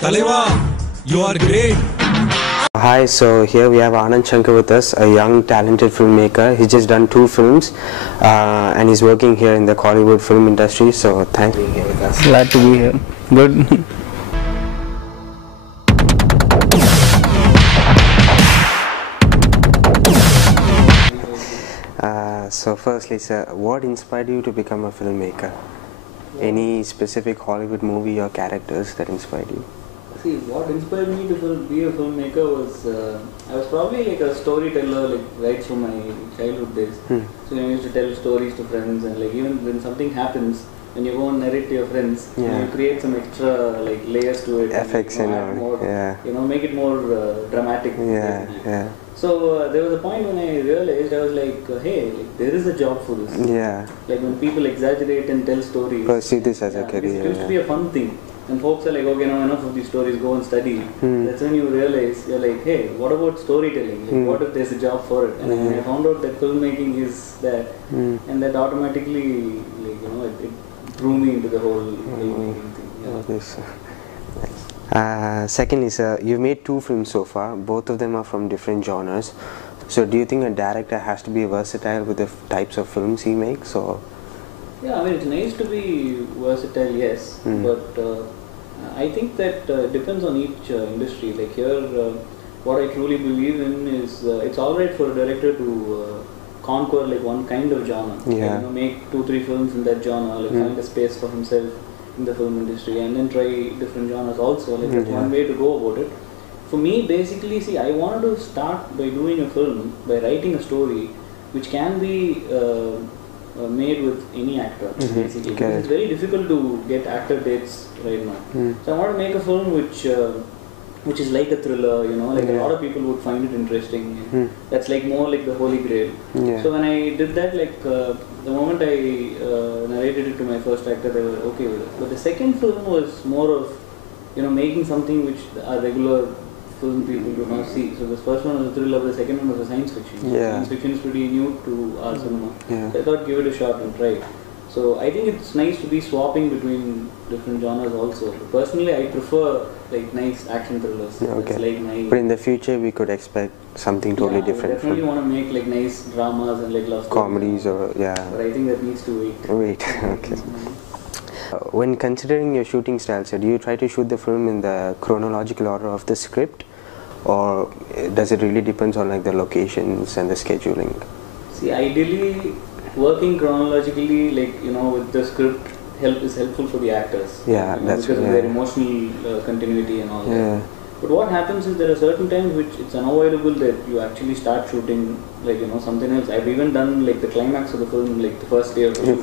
Taleva, you are great. Hi, so here we have Anand Shankar with us, a young talented filmmaker. He's just done 2 films and he's working here in the Hollywood film industry, so thanks for being here with us. Glad to be here. Good. So firstly, sir, what inspired you to become a filmmaker? Any specific Hollywood movie or characters that inspired you? See, what inspired me to be a filmmaker was, I was probably like a storyteller, like right from my childhood days. So I used to tell stories to friends, and like even when something happens, when you go and narrate to your friends, you create some extra like layers to it. Effects and all. Make it more dramatic. So there was a point when I realized, I was like, hey, like, there is a job for this. Like when people exaggerate and tell stories. Pursue this as a career. It used to be a fun thing. And folks are like, okay, now enough of these stories, go and study. That's when you realize, you're like, hey, what about storytelling? Like, what if there's a job for it? And I found out that filmmaking is that. And that automatically, like, it drew me into the whole filmmaking thing. Secondly, sir, you've made 2 films so far. Both of them are from different genres. So do you think a director has to be versatile with the types of films he makes? Or? Yeah, I mean, it's nice to be versatile, yes. But I think that depends on each industry. Like here, what I truly believe in is it's alright for a director to conquer like one kind of genre. Like, make 2-3 films in that genre, like find a space for himself in the film industry, and then try different genres also. Like that's one way to go about it. For me, basically, see, I wanted to start by doing a film, by writing a story which can be made with any actor, basically. Because it's very difficult to get actor dates right now. So I want to make a film which is like a thriller, like a lot of people would find it interesting. That's like more like the holy grail. So when I did that, like the moment I narrated it to my first actor, they were okay with it. But the second film was more of, making something which our regular film people do not see. So the first one was a thriller, the second one was a science fiction. Science fiction is pretty new to our cinema. So I thought give it a shot and try. So I think it's nice to be swapping between different genres also. Personally, I prefer like nice action thrillers. It's like my but in the future, we could expect something totally different. I definitely want to make like nice dramas and like love comedies or But I think that needs to wait. Okay. When considering your shooting style, so do you try to shoot the film in the chronological order of the script, or does it really depends on like the locations and the scheduling? See, ideally, working chronologically, like with the script, is helpful for the actors. That's because of their emotional continuity and all that. But what happens is there are certain times which it's unavoidable that you actually start shooting like something else. I've even done like the climax of the film like the first day of the shoot.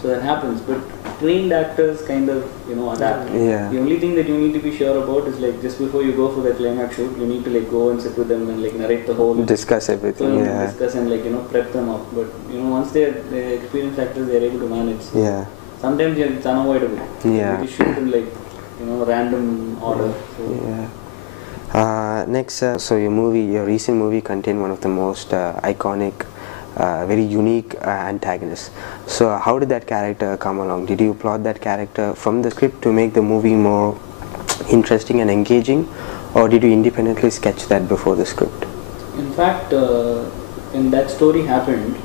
So that happens. But trained actors kind of adapt. The only thing that you need to be sure about is like just before you go for the climax shoot, you need to like go and sit with them and like narrate the whole. Discuss everything. Discuss and like prep them up. But once they're experienced actors, they're able to manage. Sometimes it's unavoidable. You shoot in like random order. Next, so your recent movie contained one of the most iconic, very unique antagonists. So how did that character come along? Did you plot that character from the script to make the movie more interesting and engaging, or did you independently sketch that before the script? In fact, when that story happened,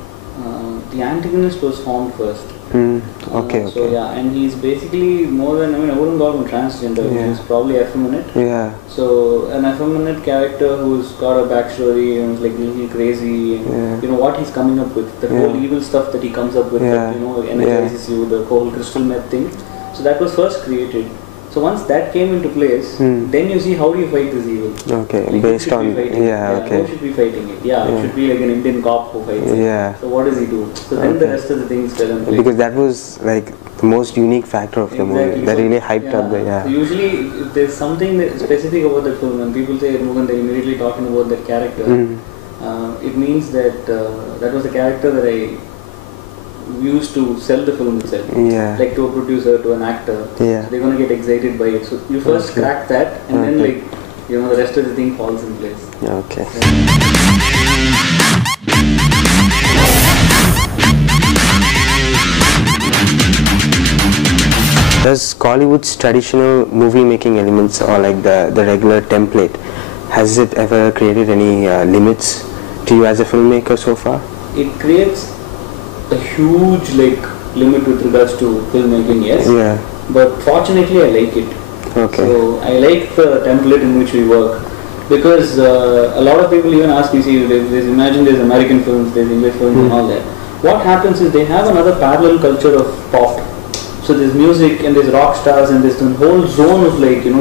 the antagonist was formed first. So and he's basically more than, I wouldn't call him transgender, he's probably effeminate. So an effeminate character who's got a backstory and is like really crazy, and what he's coming up with, the whole evil stuff that he comes up with, that, energizes you, the whole crystal meth thing. So that was first created. So once that came into place, then you see how do you fight this evil. Like based on who should be fighting it? It should be like an Indian cop who fights it. So what does he do? So then the rest of the things fell in place. Because that was like the most unique factor of the movie. That really hyped up the So usually if there's something that specific about that film, when people say irumugan, they're immediately talking about that character. It means that that was the character that I used to sell the film itself, like to a producer, to an actor. So they're going to get excited by it. So you first crack that, and then like the rest of the thing falls in place. does Collywood's traditional movie making elements, or like the regular template, has it ever created any limits to you as a filmmaker so far? It creates a huge limit with regards to filmmaking, yes. Yeah. But fortunately, I like it. Okay. So I like the template in which we work, because a lot of people even ask me, see, imagine there's American films, there's English films and all that. What happens is they have another parallel culture of pop. So there's music and there's rock stars and there's a whole zone of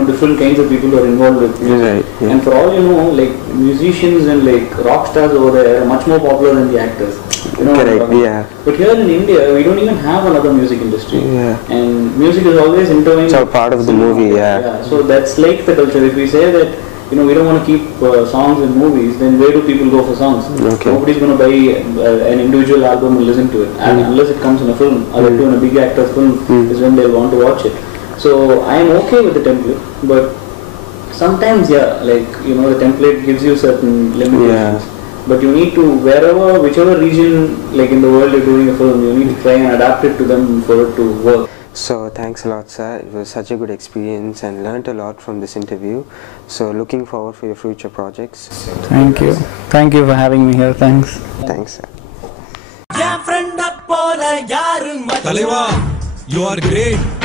different kinds of people who are involved with music. Right, yeah. And for all you know, musicians and rock stars over there are much more popular than the actors. Correct, yeah. But here in India, we don't even have another music industry. Yeah. And music is always intertwined. It's a part of the movie, yeah. So that's like the culture. If we say that, we don't want to keep songs in movies, then where do people go for songs? Okay. Nobody's going to buy an individual album and listen to it. And unless it comes in a film, or in a big actor's film, is when they'll want to watch it. So I'm okay with the template, but sometimes, the template gives you certain limitations. Yeah. But you need to, whichever region, in the world you're doing a film, you need to try and adapt it to them for it to work. So thanks a lot, sir. It was such a good experience and learnt a lot from this interview. So looking forward for your future projects. Thank you. Thank you for having me here. Thanks. Thanks, sir. Talaiva, you are great.